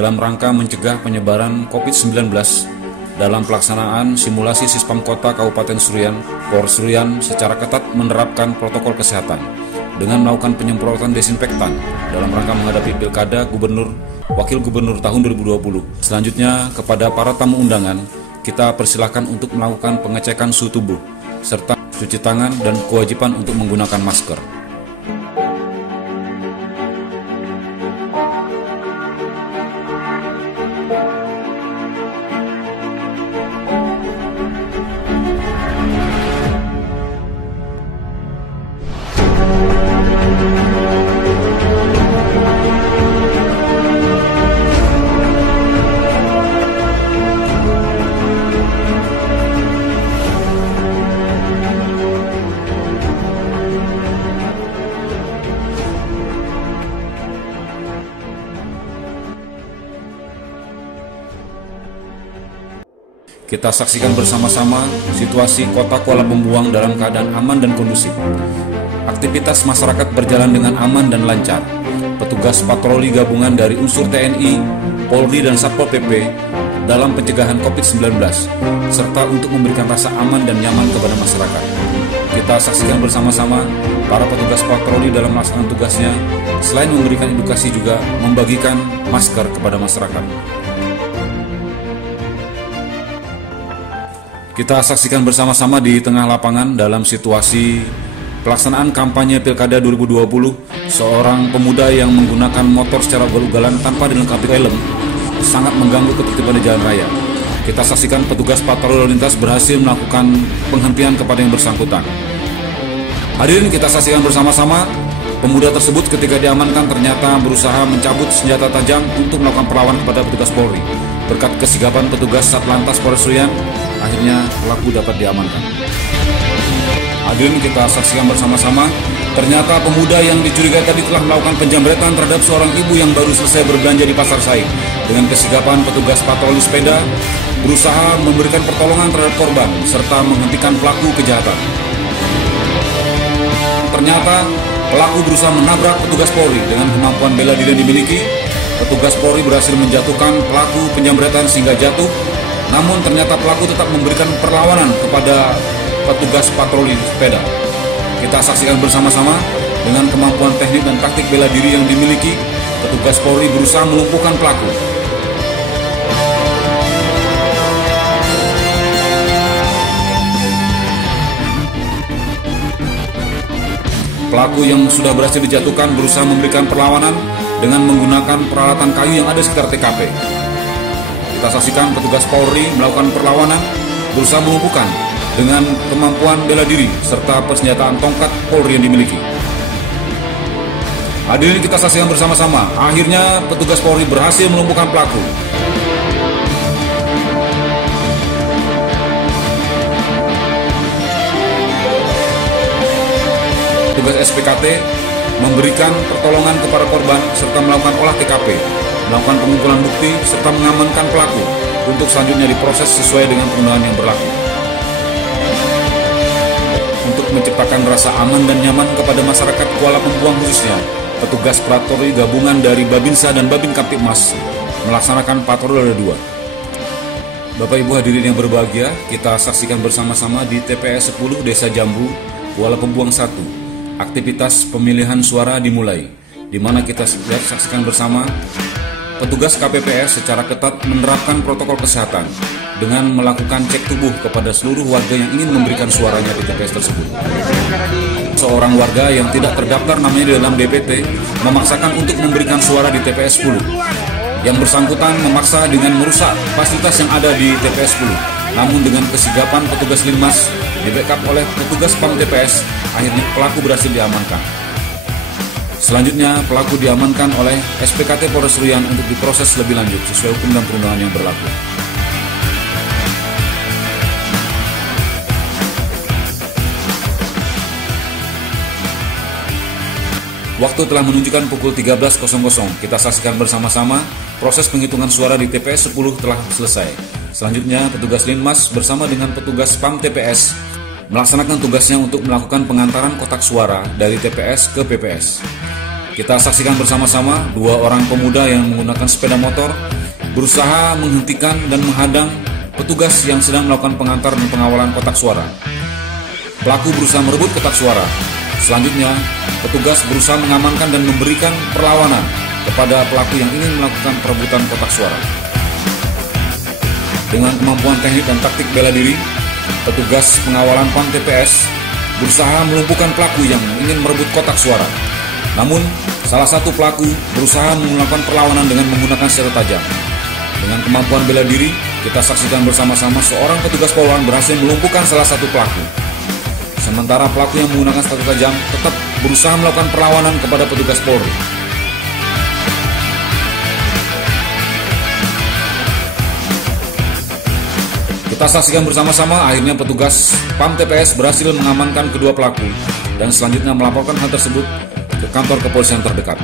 dalam rangka mencegah penyebaran COVID-19 dalam pelaksanaan simulasi Sispam Kota Kabupaten Seruyan. Polres Seruyan secara ketat menerapkan protokol kesehatan dengan melakukan penyemprotan desinfektan dalam rangka menghadapi Pilkada Gubernur Wakil Gubernur tahun 2020. Selanjutnya, kepada para tamu undangan, kita persilahkan untuk melakukan pengecekan suhu tubuh, serta cuci tangan dan kewajiban untuk menggunakan masker. Kita saksikan bersama-sama situasi kota Kuala Pembuang dalam keadaan aman dan kondusif. Aktivitas masyarakat berjalan dengan aman dan lancar. Petugas patroli gabungan dari unsur TNI, Polri, dan Satpol PP dalam pencegahan COVID-19, serta untuk memberikan rasa aman dan nyaman kepada masyarakat. Kita saksikan bersama-sama para petugas patroli dalam melaksanakan tugasnya, selain memberikan edukasi juga membagikan masker kepada masyarakat. Kita saksikan bersama-sama di tengah lapangan dalam situasi pelaksanaan kampanye Pilkada 2020, seorang pemuda yang menggunakan motor secara ugal-ugalan tanpa dilengkapi helm sangat mengganggu ketertiban di jalan raya. Kita saksikan petugas patroli lalu lintas berhasil melakukan penghentian kepada yang bersangkutan. Hadirin, kita saksikan bersama-sama pemuda tersebut ketika diamankan ternyata berusaha mencabut senjata tajam untuk melakukan perlawanan kepada petugas Polri. Berkat kesigapan petugas Satlantas Polres Seruyan, akhirnya pelaku dapat diamankan. Hadirin, kita saksikan bersama-sama, ternyata pemuda yang dicurigai tadi telah melakukan penjamretan terhadap seorang ibu yang baru selesai berbelanja di Pasar Said. Dengan kesigapan petugas patroli sepeda, berusaha memberikan pertolongan terhadap korban, serta menghentikan pelaku kejahatan. Ternyata pelaku berusaha menabrak petugas Polri. Dengan kemampuan bela diri yang dimiliki, petugas Polri berhasil menjatuhkan pelaku penjamretan sehingga jatuh. Namun ternyata pelaku tetap memberikan perlawanan kepada petugas patroli sepeda. Kita saksikan bersama-sama dengan kemampuan teknik dan taktik bela diri yang dimiliki, petugas Polri berusaha melumpuhkan pelaku. Pelaku yang sudah berhasil dijatuhkan berusaha memberikan perlawanan dengan menggunakan peralatan kayu yang ada di sekitar TKP. Kita saksikan petugas Polri melakukan perlawanan, berusaha melumpuhkan dengan kemampuan bela diri serta persenjataan tongkat Polri yang dimiliki. Hadirin, kita saksikan bersama-sama, akhirnya petugas Polri berhasil melumpuhkan pelaku. Petugas SPKT memberikan pertolongan kepada korban serta melakukan olah TKP, melakukan pengumpulan bukti serta mengamankan pelaku untuk selanjutnya diproses sesuai dengan perundangan yang berlaku. Untuk menciptakan rasa aman dan nyaman kepada masyarakat Kuala Pembuang khususnya, petugas patroli gabungan dari Babinsa dan Babin Kamtipmas melaksanakan patroli roda 2. Bapak Ibu hadirin yang berbahagia, kita saksikan bersama-sama di TPS 10 Desa Jambu, Kuala Pembuang 1. Aktivitas pemilihan suara dimulai, di mana kita saksikan bersama petugas KPPS secara ketat menerapkan protokol kesehatan dengan melakukan cek tubuh kepada seluruh warga yang ingin memberikan suaranya di TPS tersebut. Seorang warga yang tidak terdaftar namanya di dalam DPT memaksakan untuk memberikan suara di TPS 10. Yang bersangkutan memaksa dengan merusak fasilitas yang ada di TPS 10. Namun dengan kesigapan petugas Linmas di-backup oleh petugas PAM TPS, akhirnya pelaku berhasil diamankan. Selanjutnya, pelaku diamankan oleh SPKT Polres Seruyan untuk diproses lebih lanjut sesuai hukum dan perundangan yang berlaku. Waktu telah menunjukkan pukul 13.00. Kita saksikan bersama-sama proses penghitungan suara di TPS 10 telah selesai. Selanjutnya, petugas Linmas bersama dengan petugas PAM TPS melaksanakan tugasnya untuk melakukan pengantaran kotak suara dari TPS ke PPS. kita saksikan bersama-sama dua orang pemuda yang menggunakan sepeda motor berusaha menghentikan dan menghadang petugas yang sedang melakukan pengantar dan pengawalan kotak suara. Pelaku berusaha merebut kotak suara. Selanjutnya, petugas berusaha mengamankan dan memberikan perlawanan kepada pelaku yang ingin melakukan perebutan kotak suara. Dengan kemampuan teknik dan taktik bela diri, petugas pengawalan PAM TPS berusaha melumpuhkan pelaku yang ingin merebut kotak suara. Namun, salah satu pelaku berusaha melakukan perlawanan dengan menggunakan senjata tajam. Dengan kemampuan bela diri, kita saksikan bersama-sama seorang petugas Polwan berhasil melumpuhkan salah satu pelaku. Sementara pelaku yang menggunakan senjata tajam tetap berusaha melakukan perlawanan kepada petugas Polri. Kita saksikan bersama-sama akhirnya petugas PAM TPS berhasil mengamankan kedua pelaku dan selanjutnya melaporkan hal tersebut ke kantor kepolisian terdekat.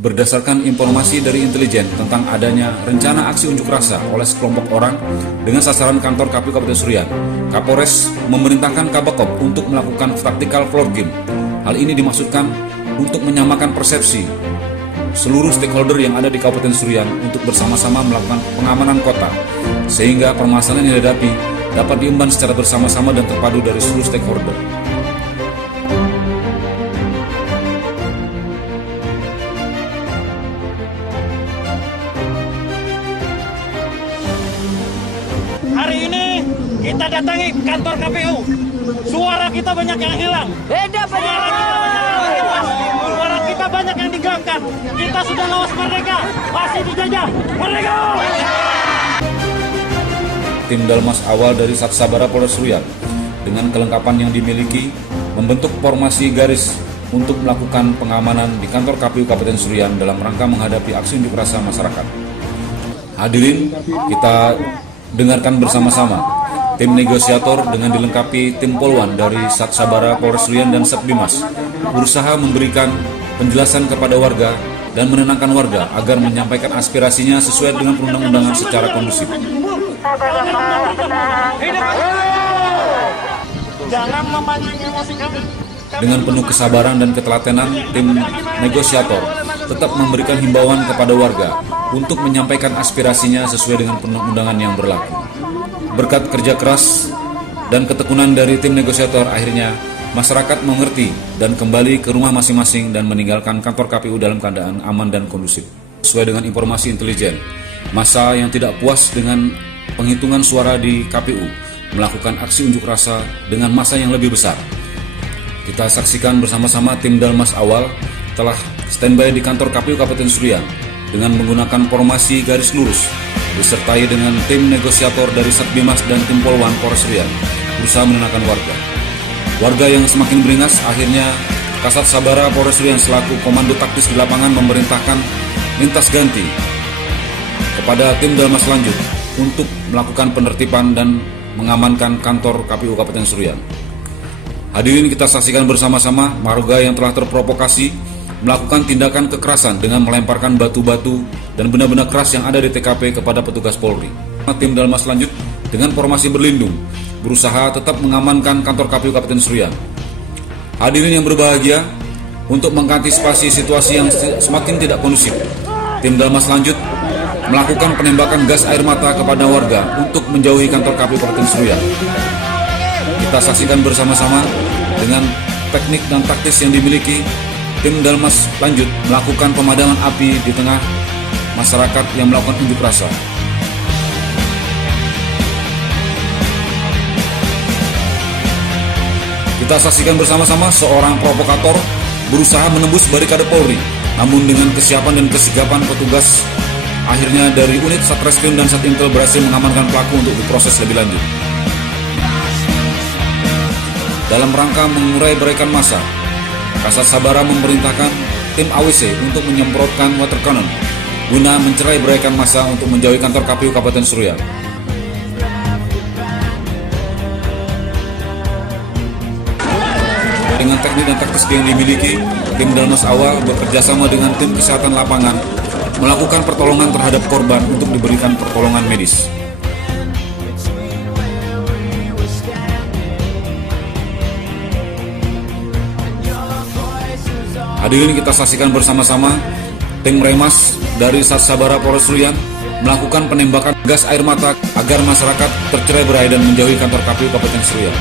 Berdasarkan informasi dari intelijen tentang adanya rencana aksi unjuk rasa oleh sekelompok orang dengan sasaran kantor KPU Kabupaten Surian, Kapolres memerintahkan Kabakop untuk melakukan tactical floor game. Hal ini dimaksudkan untuk menyamakan persepsi seluruh stakeholder yang ada di Kabupaten Surian untuk bersama-sama melakukan pengamanan kota, sehingga permasalahan yang dihadapi dapat diemban secara bersama-sama dan terpadu dari seluruh stakeholder. Hari ini kita datangi kantor KPU. Suara kita banyak yang hilang. Suara kita banyak yang digelangkan. Kita sudah lawas merdeka, masih dijajah. Merdeka! Tim Dalmas awal dari Sat Sabara Polres Surian dengan kelengkapan yang dimiliki membentuk formasi garis untuk melakukan pengamanan di kantor KPU Kabupaten Surian dalam rangka menghadapi aksi unjuk rasa masyarakat. Hadirin, kita dengarkan bersama-sama. Tim negosiator dengan dilengkapi tim Polwan dari Sat Sabara Polres Surian dan Satbimas berusaha memberikan penjelasan kepada warga dan menenangkan warga agar menyampaikan aspirasinya sesuai dengan perundang-undangan secara kondusif. Jangan memancing emosi kami. Dengan penuh kesabaran dan ketelatenan, tim negosiator tetap memberikan himbauan kepada warga untuk menyampaikan aspirasinya sesuai dengan perundang-undangan yang berlaku. Berkat kerja keras dan ketekunan dari tim negosiator, akhirnya masyarakat mengerti dan kembali ke rumah masing-masing dan meninggalkan kantor KPU dalam keadaan aman dan kondusif. Sesuai dengan informasi intelijen, massa yang tidak puas dengan penghitungan suara di KPU melakukan aksi unjuk rasa dengan massa yang lebih besar. Kita saksikan bersama-sama tim Dalmas awal telah standby di kantor KPU Kabupaten Surian dengan menggunakan formasi garis lurus, disertai dengan tim negosiator dari Satbimas dan tim Polwan Polres Surian berusaha menenangkan warga. Warga yang semakin beringas, akhirnya Kasat Sabara Polres Surian selaku komando taktis di lapangan memerintahkan lintas ganti kepada tim Dalmas lanjut untuk melakukan penertiban dan mengamankan kantor KPU Kabupaten Surian. Hadirin, kita saksikan bersama-sama warga yang telah terprovokasi melakukan tindakan kekerasan dengan melemparkan batu-batu dan benda-benda keras yang ada di TKP kepada petugas Polri. Tim Dalmas lanjut dengan formasi berlindung berusaha tetap mengamankan kantor KPU Kabupaten Surian. Hadirin yang berbahagia, untuk mengantisipasi situasi yang semakin tidak kondusif, tim Dalmas lanjut melakukan penembakan gas air mata kepada warga untuk menjauhi kantor KPU Kabupaten Surian. Kita saksikan bersama-sama dengan teknik dan taktis yang dimiliki, tim Dalmas lanjut melakukan pemadaman api di tengah masyarakat yang melakukan unjuk rasa. Kita saksikan bersama-sama seorang provokator berusaha menembus barikade Polri, namun dengan kesiapan dan kesigapan petugas, akhirnya dari unit Satreskrim dan Satintel berhasil mengamankan pelaku untuk diproses lebih lanjut. Dalam rangka mengurai barikan massa, Kasat Sabara memerintahkan tim AWC untuk menyemprotkan water cannon guna mencerai barikan massa untuk menjauhi kantor KPU Kabupaten Surian. Dengan teknik dan taktis yang dimiliki, tim Dalmas awal bekerjasama dengan tim kesehatan lapangan melakukan pertolongan terhadap korban untuk diberikan pertolongan medis. Hadirin, kita saksikan bersama-sama tim Remas dari Sat Sabara Polres Ruyan melakukan penembakan gas air mata agar masyarakat tercerai-berai dan menjauhi kantor KPU Kabupaten Seruyan.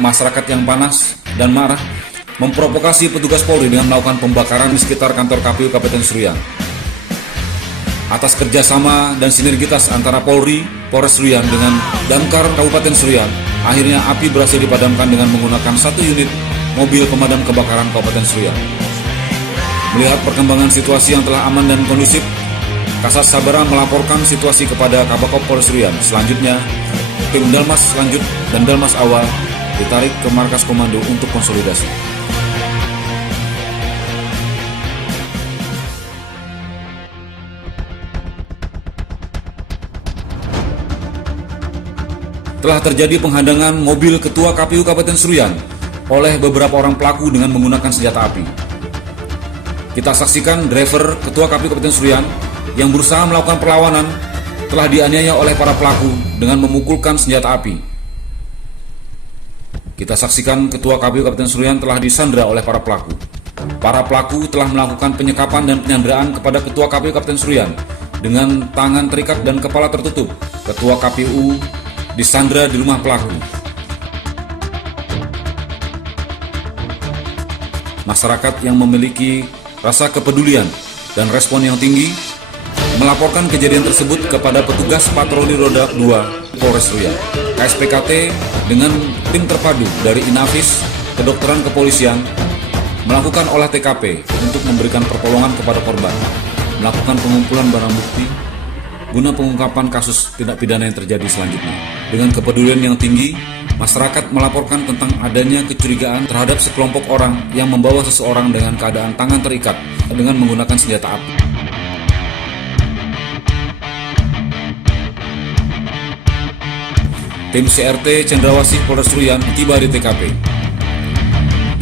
Masyarakat yang panas dan marah memprovokasi petugas Polri dengan melakukan pembakaran di sekitar kantor KPU Kabupaten Seruyan. Atas kerjasama dan sinergitas antara Polri, Polres Seruyan dengan Damkar Kabupaten Seruyan, akhirnya api berhasil dipadamkan dengan menggunakan 1 unit mobil pemadam kebakaran Kabupaten Seruyan. Melihat perkembangan situasi yang telah aman dan kondusif, Kasat Sabara melaporkan situasi kepada Kabakop Polres Seruyan. Selanjutnya, tim Dalmas Lanjut dan Dalmas Awal ditarik ke markas komando untuk konsolidasi. Telah terjadi penghadangan mobil Ketua KPU Kabupaten Seruyan oleh beberapa orang pelaku dengan menggunakan senjata api. Kita saksikan driver Ketua KPU Kabupaten Seruyan yang berusaha melakukan perlawanan telah dianiaya oleh para pelaku dengan memukulkan senjata api. Kita saksikan Ketua KPU Kabupaten Seruyan telah disandra oleh para pelaku. Para pelaku telah melakukan penyekapan dan penyanderaan kepada Ketua KPU Kabupaten Seruyan dengan tangan terikat dan kepala tertutup. Ketua KPU disandra di rumah pelaku. Masyarakat yang memiliki rasa kepedulian dan respon yang tinggi melaporkan kejadian tersebut kepada petugas patroli roda 2 Polres Seruyan. KSPKT dengan tim terpadu dari Inafis, Kedokteran Kepolisian melakukan olah TKP untuk memberikan pertolongan kepada korban, melakukan pengumpulan barang bukti guna pengungkapan kasus tindak pidana yang terjadi selanjutnya. Dengan kepedulian yang tinggi, masyarakat melaporkan tentang adanya kecurigaan terhadap sekelompok orang yang membawa seseorang dengan keadaan tangan terikat dengan menggunakan senjata api. Tim CRT Cendrawasih Polres Seruyan tiba di TKP.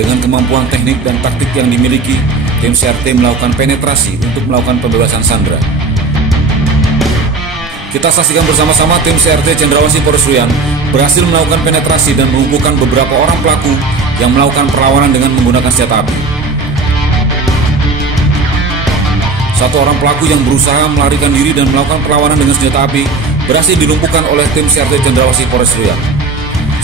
Dengan kemampuan teknik dan taktik yang dimiliki, tim CRT melakukan penetrasi untuk melakukan pembebasan sandera. Kita saksikan bersama-sama tim CRT Cendrawasih Polres Seruyan berhasil melakukan penetrasi dan melumpuhkan beberapa orang pelaku yang melakukan perlawanan dengan menggunakan senjata api. Satu orang pelaku yang berusaha melarikan diri dan melakukan perlawanan dengan senjata api berhasil dilumpuhkan oleh tim CRT Cendrawasih Polres Seruyan.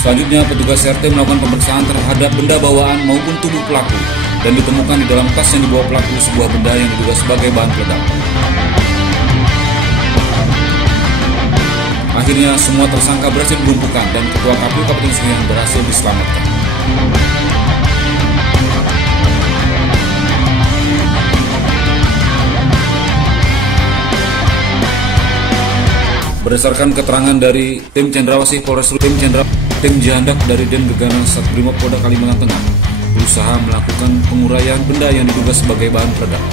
Selanjutnya, petugas CRT melakukan pemeriksaan terhadap benda bawaan maupun tubuh pelaku dan ditemukan di dalam tas yang dibawa pelaku sebuah benda yang diduga sebagai bahan peledak. Akhirnya semua tersangka berhasil dilumpuhkan dan Ketua KPU Kabupaten Seruyan berhasil diselamatkan. Berdasarkan keterangan dari tim Cendrawasih Polres Seruyan, tim Jihandak dari Den Gegana Satbrimob Polda Kalimantan Tengah berusaha melakukan penguraian benda yang diduga sebagai bahan peledak.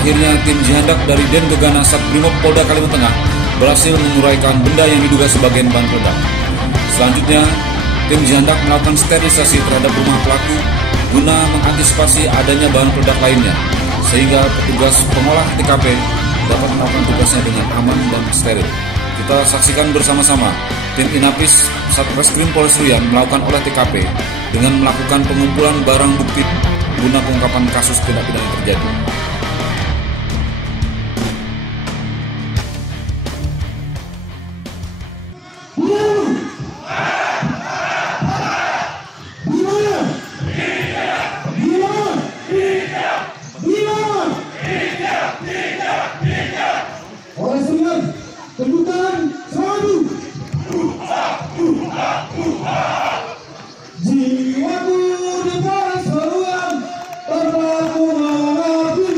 Akhirnya tim Jihandak dari Den Gegana Satbrimob Polda Kalimantan Tengah berhasil menguraikan benda yang diduga sebagai bahan peledak. Selanjutnya, tim Jihandak melakukan sterilisasi terhadap rumah pelaku guna mengantisipasi adanya bahan peledak lainnya, sehingga petugas pengolah TKP dapat melakukan tugasnya dengan aman dan steril. Kita saksikan bersama-sama tim Inapis Satreskrim Polres Seruyan melakukan olah TKP dengan melakukan pengumpulan barang bukti guna pengungkapan kasus tindak pidana yang terjadi. Kedutaan selalu jiwaku di Polres Seruyan terpaku mengabdi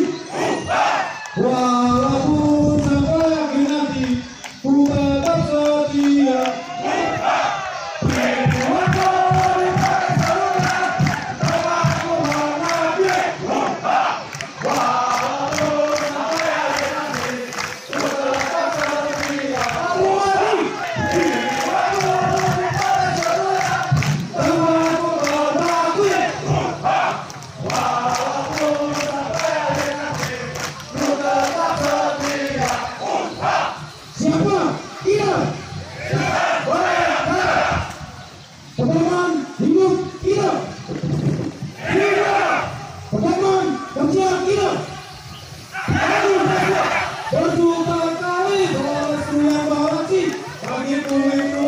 itu